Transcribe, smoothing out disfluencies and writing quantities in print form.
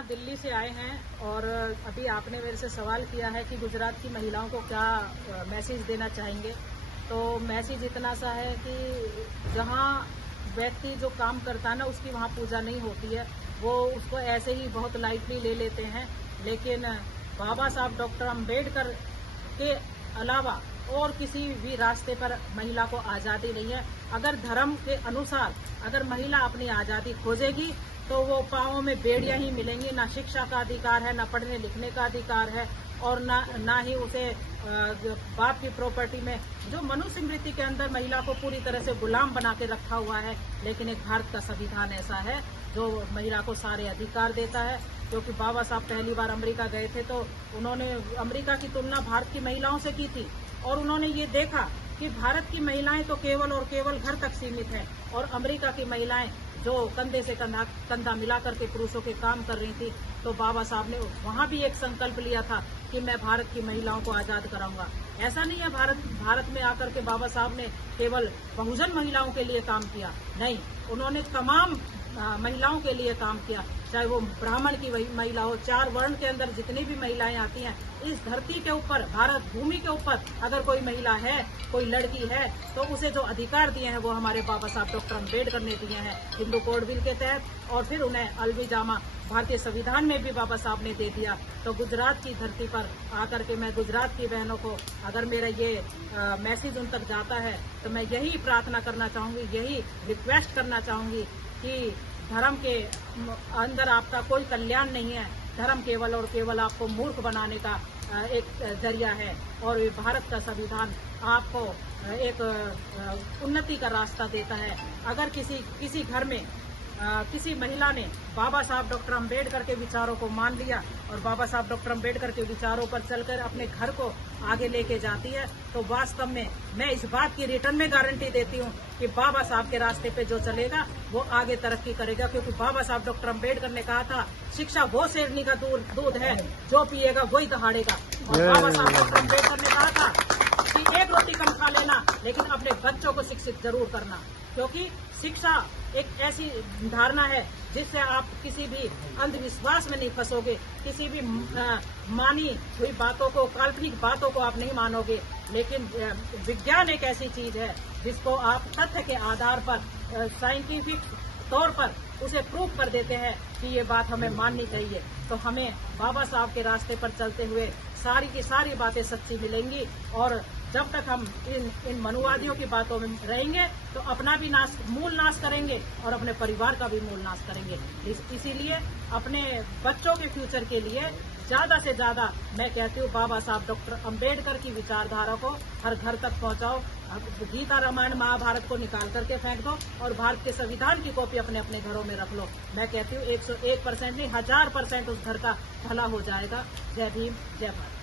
यहाँ दिल्ली से आए हैं और अभी आपने मेरे से सवाल किया है कि गुजरात की महिलाओं को क्या मैसेज देना चाहेंगे। तो मैसेज इतना सा है कि जहाँ व्यक्ति जो काम करता है ना उसकी वहाँ पूजा नहीं होती है, वो उसको ऐसे ही बहुत लाइटली ले लेते हैं। लेकिन बाबा साहब डॉक्टर अम्बेडकर के अलावा और किसी भी रास्ते पर महिला को आज़ादी नहीं है। अगर धर्म के अनुसार अगर महिला अपनी आज़ादी खोजेगी तो वो पाँवों में बेड़ियां ही मिलेंगी। ना शिक्षा का अधिकार है, ना पढ़ने लिखने का अधिकार है और ना ही उसे बाप की प्रॉपर्टी में जो मनुस्मृति के अंदर महिला को पूरी तरह से गुलाम बना के रखा हुआ है। लेकिन एक भारत का संविधान ऐसा है जो महिला को सारे अधिकार देता है। क्योंकि बाबा साहब पहली बार अमेरिका गए थे तो उन्होंने अमेरिका की तुलना भारत की महिलाओं से की थी और उन्होंने ये देखा कि भारत की महिलाएं तो केवल और केवल घर तक सीमित हैं और अमेरिका की महिलाएं जो कंधे से कंधा मिला करके पुरुषों के काम कर रही थी। तो बाबा साहब ने वहां भी एक संकल्प लिया था कि मैं भारत की महिलाओं को आजाद कराऊंगा। ऐसा नहीं है भारत में आकर के बाबा साहब ने केवल बहुजन महिलाओं के लिए काम किया, नहीं, उन्होंने तमाम महिलाओं के लिए काम किया। चाहे वो ब्राह्मण की महिला हो, 4 वर्ण के अंदर जितनी भी महिलाएं आती हैं इस धरती के ऊपर, भारत भूमि के ऊपर अगर कोई महिला है, कोई लड़की है तो उसे जो अधिकार दिए हैं वो हमारे बाबा साहब डॉक्टर अम्बेडकर ने दिए हैं हिंदू कोड बिल के तहत। और फिर उन्हें अलविजामा भारतीय संविधान में भी बाबा साहब ने दे दिया। तो गुजरात की धरती पर आकर के मैं गुजरात की बहनों को अगर मेरा ये मैसेज उन तक जाता है तो मैं यही प्रार्थना करना चाहूंगी, यही रिक्वेस्ट करना चाहूंगी कि धर्म के अंदर आपका कोई कल्याण नहीं है। धर्म केवल और केवल आपको मूर्ख बनाने का एक जरिया है और भारत का संविधान आपको एक उन्नति का रास्ता देता है। अगर किसी घर में किसी महिला ने बाबा साहब डॉक्टर अम्बेडकर के विचारों को मान लिया और बाबा साहब डॉक्टर अम्बेडकर के विचारों पर चलकर अपने घर को आगे लेके जाती है तो वास्तव में मैं इस बात की रिटर्न में गारंटी देती हूँ कि बाबा साहब के रास्ते पे जो चलेगा वो आगे तरक्की करेगा। क्योंकि बाबा साहब डॉक्टर अम्बेडकर ने कहा था शिक्षा वो शेरनी का दूध है जो पिएगा वही दहाड़ेगा। और बाबा साहब डॉक्टर अम्बेडकर ने कहा था कि एक रोटी कम खा लेना लेकिन अपने बच्चों को शिक्षित जरूर करना। क्योंकि शिक्षा एक ऐसी धारणा है जिससे आप किसी भी अंधविश्वास में नहीं फंसोगे, किसी भी मानी हुई बातों को, काल्पनिक बातों को आप नहीं मानोगे। लेकिन विज्ञान एक ऐसी चीज है जिसको आप तथ्य के आधार पर साइंटिफिक तौर पर उसे प्रूव कर देते हैं कि ये बात हमें माननी चाहिए। तो हमें बाबा साहब के रास्ते पर चलते हुए सारी की सारी बातें सच्ची मिलेंगी। और जब तक हम इन मनुवादियों की बातों में रहेंगे तो अपना भी मूल नाश करेंगे और अपने परिवार का भी मूल नाश करेंगे। इसीलिए अपने बच्चों के फ्यूचर के लिए ज्यादा से ज्यादा मैं कहती हूँ बाबा साहब डॉक्टर अम्बेडकर की विचारधारा को हर घर तक पहुंचाओ। गीता रामायण महाभारत को निकाल करके फेंक दो और भारत के संविधान की कॉपी अपने अपने घरों में रख लो। मैं कहती हूँ 101% नहीं 1000% उस घर का भला हो जाएगा। जय भीम, जय भारत।